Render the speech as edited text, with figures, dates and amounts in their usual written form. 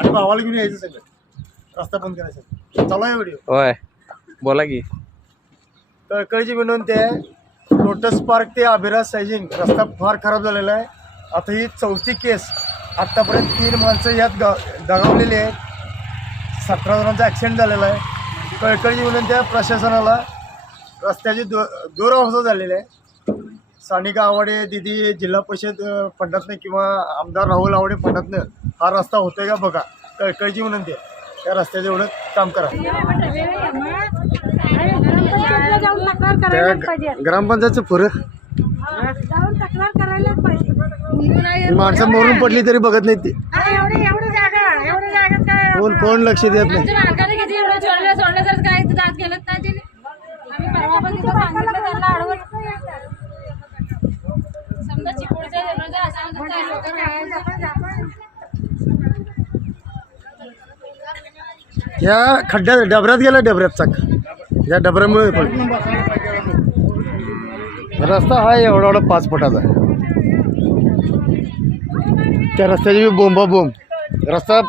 आणि भावाला घेऊन यायचं सगळं रस्ता बंद करायचा. चालू आहे व्हिडिओ. होय बोला की. कळकळीची विनंती आहे, लोटस पार्क ते अभिराज सायझिंग रस्ता फार खराब झालेला आहे. आता ही 4थी केस. आत्तापर्यंत 3 माणसं यात दगावलेली आहेत. 17 जणांचा ॲक्सिडेंट झालेला आहे. कळकळीची विनंती आहे प्रशासनाला, रस्त्याची दुरावस्था झालेली आहे. सानिका आवाडे दिदी जिल्हा परिषद फंडातनं किंवा आमदार राहुल आवाडे फंडातनं हा रस्ता होतोय का बघा. कळकळीची विनंती आहे, त्या रस्त्याचं एवढं काम करा. ग्रामपंचायतचं पुरं माणसं मरून पडली तरी बघत नाही ती. कोण लक्ष देत नाही. या खड्ड्यात डबऱ्यात गेला, डबऱ्यात चाक या डबऱ्यामुळे पण रस्ता हा एवढा 5 फुटाचा. त्या रस्त्याची बोंबा बोंब रस्ता